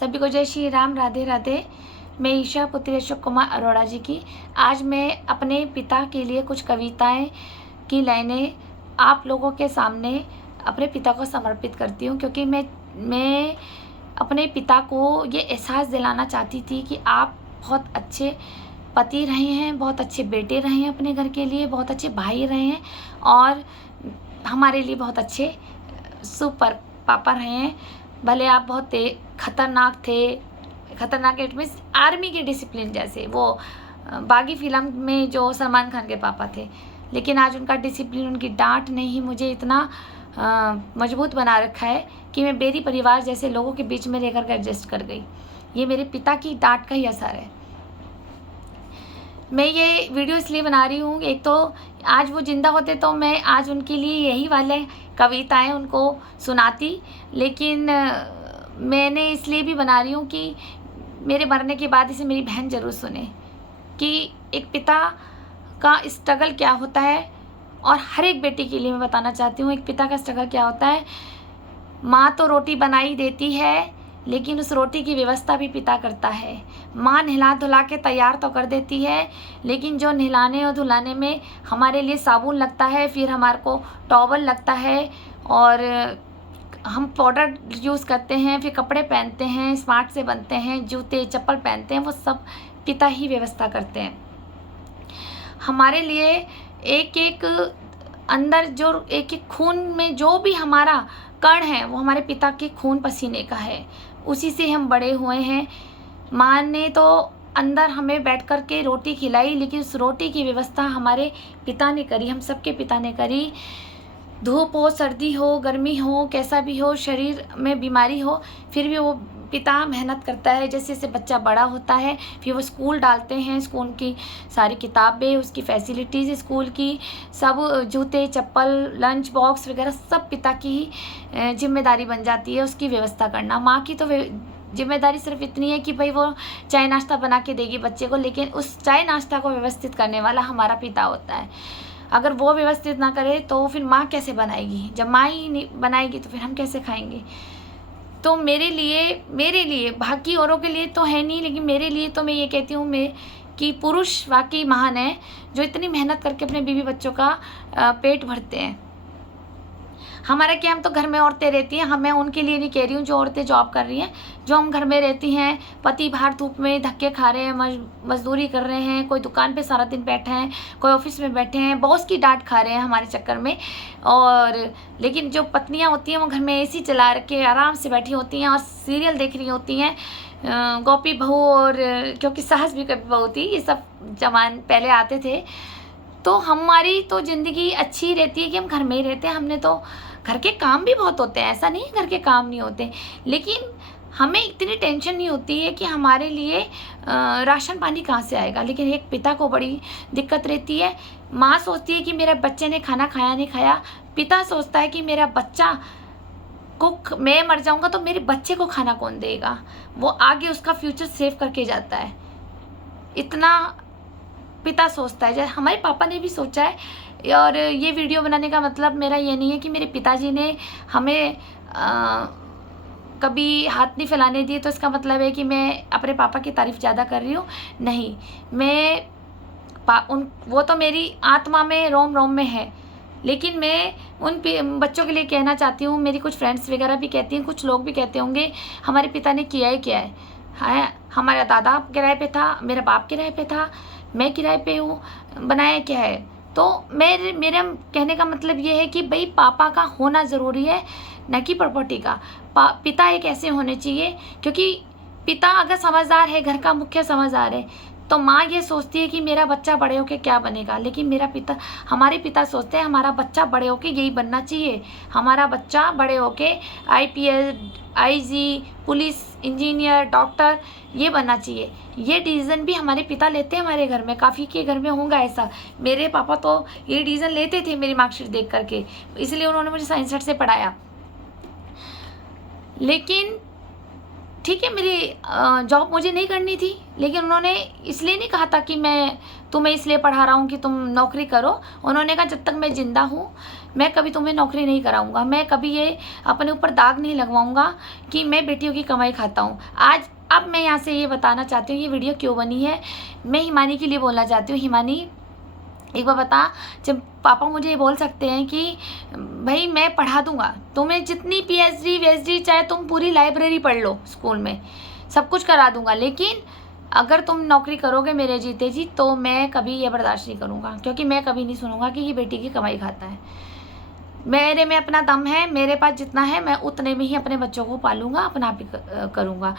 सभी को जय श्री राम, राधे राधे। मैं ईशा पुत्री अशोक कुमार अरोड़ा जी की आज मैं अपने पिता के लिए कुछ कविताएं की लाइनें आप लोगों के सामने अपने पिता को समर्पित करती हूँ, क्योंकि मैं अपने पिता को ये एहसास दिलाना चाहती थी कि आप बहुत अच्छे पति रहे हैं, बहुत अच्छे बेटे रहे हैं, अपने घर के लिए बहुत अच्छे भाई रहे हैं और हमारे लिए बहुत अच्छे सुपर पापा रहे हैं। भले आप बहुत खतरनाक थे, खतरनाक इट मीन्स आर्मी के डिसिप्लिन जैसे वो बागी फिल्म में जो सलमान खान के पापा थे, लेकिन आज उनका डिसिप्लिन, उनकी डांट ने ही मुझे इतना मजबूत बना रखा है कि मैं बेरी परिवार जैसे लोगों के बीच में रहकर एडजस्ट कर गई। ये मेरे पिता की डांट का ही असर है। मैं ये वीडियो इसलिए बना रही हूँ, एक तो आज वो ज़िंदा होते तो मैं आज उनके लिए यही वाले कविताएं उनको सुनाती, लेकिन मैंने इसलिए भी बना रही हूँ कि मेरे मरने के बाद इसे मेरी बहन ज़रूर सुने कि एक पिता का स्ट्रगल क्या होता है। और हर एक बेटी के लिए मैं बताना चाहती हूँ एक पिता का स्ट्रगल क्या होता है। माँ तो रोटी बनाई देती है, लेकिन उस रोटी की व्यवस्था भी पिता करता है। माँ नहला धुला के तैयार तो कर देती है, लेकिन जो नहलाने और धुलाने में हमारे लिए साबुन लगता है, फिर हमारे को टॉवल लगता है और हम पाउडर यूज़ करते हैं, फिर कपड़े पहनते हैं, स्मार्ट से बनते हैं, जूते चप्पल पहनते हैं, वो सब पिता ही व्यवस्था करते हैं हमारे लिए। एक एक अंदर जो एक एक खून में जो भी हमारा कण है वो हमारे पिता के खून पसीने का है, उसी से हम बड़े हुए हैं। माँ ने तो अंदर हमें बैठ कर के रोटी खिलाई, लेकिन उस रोटी की व्यवस्था हमारे पिता ने करी, हम सबके पिता ने करी। धूप हो, सर्दी हो, गर्मी हो, कैसा भी हो, शरीर में बीमारी हो, फिर भी वो पिता मेहनत करता है। जैसे जैसे बच्चा बड़ा होता है फिर वो स्कूल डालते हैं, स्कूल की सारी किताबें, उसकी फैसिलिटीज़, स्कूल की सब जूते चप्पल लंच बॉक्स वगैरह सब पिता की जिम्मेदारी बन जाती है, उसकी व्यवस्था करना। माँ की तो जिम्मेदारी सिर्फ इतनी है कि भाई वो चाय नाश्ता बना के देगी बच्चे को, लेकिन उस चाय नाश्ता को व्यवस्थित करने वाला हमारा पिता होता है। अगर वो व्यवस्थित ना करे तो फिर माँ कैसे बनाएगी? जब माँ ही नहीं बनाएगी तो फिर हम कैसे खाएंगे? तो मेरे लिए बाकी औरों के लिए तो है नहीं, लेकिन मेरे लिए तो मैं ये कहती हूँ मैं कि पुरुष वाकई महान है जो इतनी मेहनत करके अपने बीवी बच्चों का पेट भरते हैं। हमारा क्या, हम तो घर में औरतें रहती हैं, मैं उनके लिए नहीं कह रही हूँ जो औरतें जॉब कर रही हैं, जो हम घर में रहती हैं, पति बाहर धूप में धक्के खा रहे हैं, मजदूरी कर रहे हैं, कोई दुकान पे सारा दिन बैठे हैं, कोई ऑफिस में बैठे हैं, बॉस की डांट खा रहे हैं हमारे चक्कर में। और लेकिन जो पत्नियाँ होती हैं वो घर में एसी चला के आराम से बैठी होती हैं और सीरियल देख रही होती हैं, गोपी बहू, और क्योंकि साहस भी कभी बहू थी, ये सब जमान पहले आते थे। तो हमारी तो ज़िंदगी अच्छी रहती है कि हम घर में ही रहते हैं। हमने तो घर के काम भी बहुत होते हैं, ऐसा नहीं है घर के काम नहीं होते, लेकिन हमें इतनी टेंशन नहीं होती है कि हमारे लिए राशन पानी कहाँ से आएगा। लेकिन एक पिता को बड़ी दिक्कत रहती है। माँ सोचती है कि मेरे बच्चे ने खाना खाया नहीं खाया, पिता सोचता है कि मेरा बच्चा को, मैं मर जाऊँगा तो मेरे बच्चे को खाना कौन देगा। वो आगे उसका फ्यूचर सेव करके जाता है, इतना पिता सोचता है। जैसे हमारे पापा ने भी सोचा है। और ये वीडियो बनाने का मतलब मेरा ये नहीं है कि मेरे पिताजी ने हमें कभी हाथ नहीं फैलाने दिए, तो इसका मतलब है कि मैं अपने पापा की तारीफ़ ज़्यादा कर रही हूँ। नहीं, वो तो मेरी आत्मा में रोम रोम में है, लेकिन मैं उन बच्चों के लिए कहना चाहती हूँ। मेरी कुछ फ्रेंड्स वगैरह भी कहती हैं, कुछ लोग भी कहते होंगे हमारे पिता ने किया ही क्या है, हमारा दादा किराए पे था, मेरा बाप किराए पे था, मैं किराए पे हूँ, बनाया क्या है। तो मेरा कहने का मतलब ये है कि भाई पापा का होना ज़रूरी है, न कि प्रॉपर्टी का। पिता एक ऐसे होने चाहिए, क्योंकि पिता अगर समझदार है, घर का मुख्य समझदार है, तो माँ ये सोचती है कि मेरा बच्चा बड़े होके क्या बनेगा। लेकिन हमारे पिता सोचते हैं हमारा बच्चा बड़े होके यही बनना चाहिए, हमारा बच्चा बड़े होके IPS IG police engineer doctor ये बनना चाहिए। ये डिसीज़न भी हमारे पिता लेते हैं हमारे घर में, काफ़ी के घर में होगा ऐसा। मेरे पापा तो ये डिसीज़न लेते थे मेरी मार्कशीट देख करके, इसलिए उन्होंने मुझे साइंस से पढ़ाया। लेकिन ठीक है, मेरी जॉब मुझे नहीं करनी थी, लेकिन उन्होंने इसलिए नहीं कहा था कि मैं तुम्हें इसलिए पढ़ा रहा हूँ कि तुम नौकरी करो। उन्होंने कहा जब तक मैं ज़िंदा हूँ मैं कभी तुम्हें नौकरी नहीं कराऊँगा, मैं कभी ये अपने ऊपर दाग नहीं लगवाऊँगा कि मैं बेटियों की कमाई खाता हूँ। अब मैं यहाँ से ये बताना चाहती हूँ, ये वीडियो क्यों बनी है, मैं हिमानी के लिए बोलना चाहती हूँ। हिमानी, एक बार बता, जब पापा मुझे ये बोल सकते हैं कि भाई मैं पढ़ा दूंगा तुम्हें, जितनी पीएचडी वीएचडी चाहे तुम पूरी लाइब्रेरी पढ़ लो स्कूल में, सब कुछ करा दूंगा, लेकिन अगर तुम नौकरी करोगे मेरे जीते जी तो मैं कभी ये बर्दाश्त नहीं करूँगा, क्योंकि मैं कभी नहीं सुनूंगा कि ये बेटी की कमाई खाता है। मेरे में अपना दम है, मेरे पास जितना है मैं उतने में ही अपने बच्चों को पालूंगा, अपना आप ही करूँगा।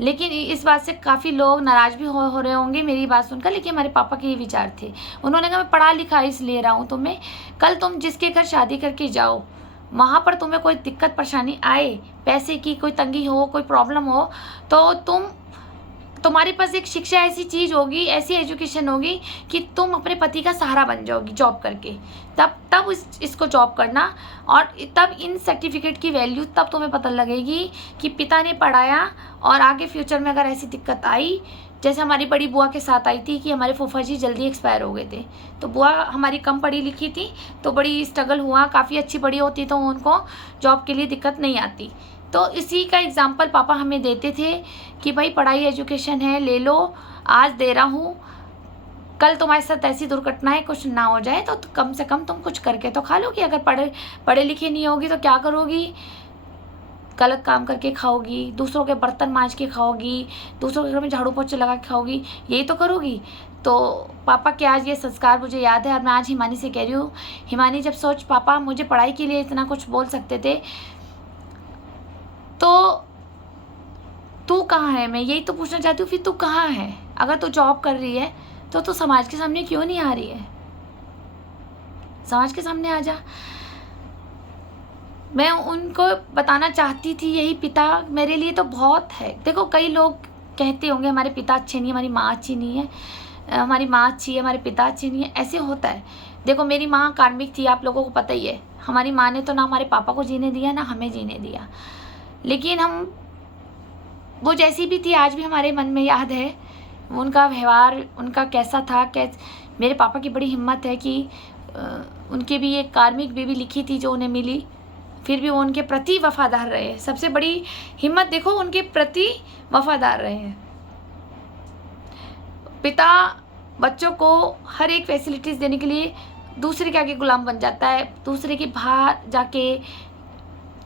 लेकिन इस बात से काफ़ी लोग नाराज़ भी हो रहे होंगे मेरी बात सुनकर, लेकिन हमारे पापा के ये विचार थे। उन्होंने कहा मैं पढ़ा लिखा इसलिए रहा हूँ तुम्हें, कल तुम जिसके घर शादी करके जाओ वहाँ पर तुम्हें कोई दिक्कत परेशानी आए, पैसे की कोई तंगी हो, कोई प्रॉब्लम हो, तो तुम्हारे पास एक शिक्षा ऐसी चीज़ होगी, ऐसी एजुकेशन होगी कि तुम अपने पति का सहारा बन जाओगी जॉब करके। तब इसको जॉब करना, और तब इन सर्टिफिकेट की वैल्यू तब तुम्हें पता लगेगी कि पिता ने पढ़ाया, और आगे फ्यूचर में अगर ऐसी दिक्कत आई, जैसे हमारी बड़ी बुआ के साथ आई थी कि हमारे फूफा जी जल्दी एक्सपायर हो गए थे, तो बुआ हमारी कम पढ़ी लिखी थी, तो बड़ी स्ट्रगल हुआ, काफ़ी अच्छी पढ़ी होती तो उनको जॉब के लिए दिक्कत नहीं आती। तो इसी का एग्जाम्पल पापा हमें देते थे कि भाई पढ़ाई एजुकेशन है, ले लो, आज दे रहा हूँ, कल तुम्हारे साथ ऐसी दुर्घटनाएं कुछ ना हो जाए तो कम से कम तुम कुछ करके तो खा लोगी। अगर पढ़े लिखे नहीं होगी तो क्या करोगी, गलत काम करके खाओगी, दूसरों के बर्तन मांज के खाओगी, दूसरों के घर में झाड़ू पोछे लगा के खाओगी, यही तो करोगी। तो पापा के आज ये संस्कार मुझे याद है, और मैं आज हिमानी से कह रही हूँ, हिमानी जब सोच पापा मुझे पढ़ाई के लिए इतना कुछ बोल सकते थे, तो तू कहाँ है, मैं यही तो पूछना चाहती हूँ, फिर तू कहाँ है? अगर तू जॉब कर रही है तो तू समाज के सामने क्यों नहीं आ रही है? समाज के सामने आ जा। मैं उनको बताना चाहती थी, यही पिता मेरे लिए तो बहुत है। देखो कई लोग कहते होंगे हमारे पिता अच्छे नहीं, हमारी माँ अच्छी नहीं है, हमारी माँ अच्छी है, हमारे पिता अच्छे नहीं है, ऐसे होता है। देखो मेरी माँ कार्मिक थी, आप लोगों को पता ही है। हमारी माँ ने तो ना हमारे पापा को जीने दिया ना हमें जीने दिया, लेकिन हम वो जैसी भी थी आज भी हमारे मन में याद है उनका व्यवहार, उनका कैसा था। मेरे पापा की बड़ी हिम्मत है कि उनके भी एक कार्मिक बीवी लिखी थी जो उन्हें मिली, फिर भी वो उनके प्रति वफादार रहे। सबसे बड़ी हिम्मत देखो, उनके प्रति वफादार रहे हैं। पिता बच्चों को हर एक फैसिलिटीज़ देने के लिए दूसरे के आगे गुलाम बन जाता है, दूसरे के बाहर जाके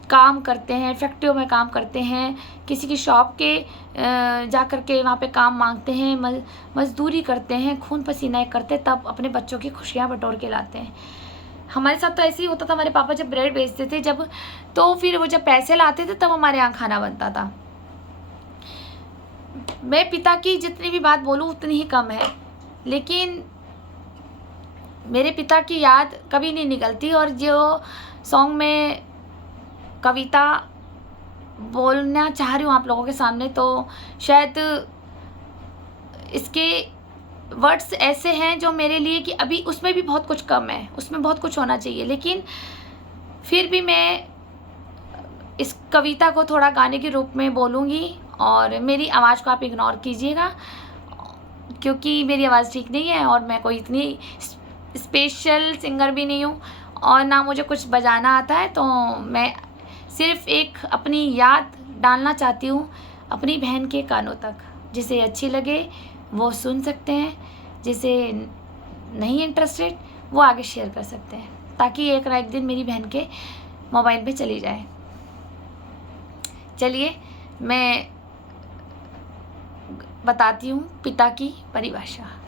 काम करते हैं, फैक्ट्रियों में काम करते हैं, किसी की शॉप के जा कर के वहाँ पे काम मांगते हैं, मजदूरी करते हैं, खून पसीना करते, तब अपने बच्चों की खुशियाँ बटोर के लाते हैं। हमारे साथ तो ऐसे ही होता था। हमारे पापा जब ब्रेड बेचते थे तो फिर वो जब पैसे लाते थे तब हमारे यहाँ खाना बनता था। मैं पिता की जितनी भी बात बोलूँ उतनी ही कम है, लेकिन मेरे पिता की याद कभी नहीं निकलती। और जो सॉन्ग में कविता बोलना चाह रही हूँ आप लोगों के सामने, तो शायद इसके वर्ड्स ऐसे हैं जो मेरे लिए कि अभी उसमें भी बहुत कुछ कम है, उसमें बहुत कुछ होना चाहिए, लेकिन फिर भी मैं इस कविता को थोड़ा गाने के रूप में बोलूँगी। और मेरी आवाज़ को आप इग्नोर कीजिएगा, क्योंकि मेरी आवाज़ ठीक नहीं है और मैं कोई इतनी स्पेशल सिंगर भी नहीं हूँ, और ना मुझे कुछ बजाना आता है। तो मैं सिर्फ एक अपनी याद डालना चाहती हूँ अपनी बहन के कानों तक। जिसे अच्छी लगे वो सुन सकते हैं, जिसे नहीं इंटरेस्टेड वो आगे शेयर कर सकते हैं, ताकि एक ना एक दिन मेरी बहन के मोबाइल पे चली जाए। चलिए मैं बताती हूँ पिता की परिभाषा।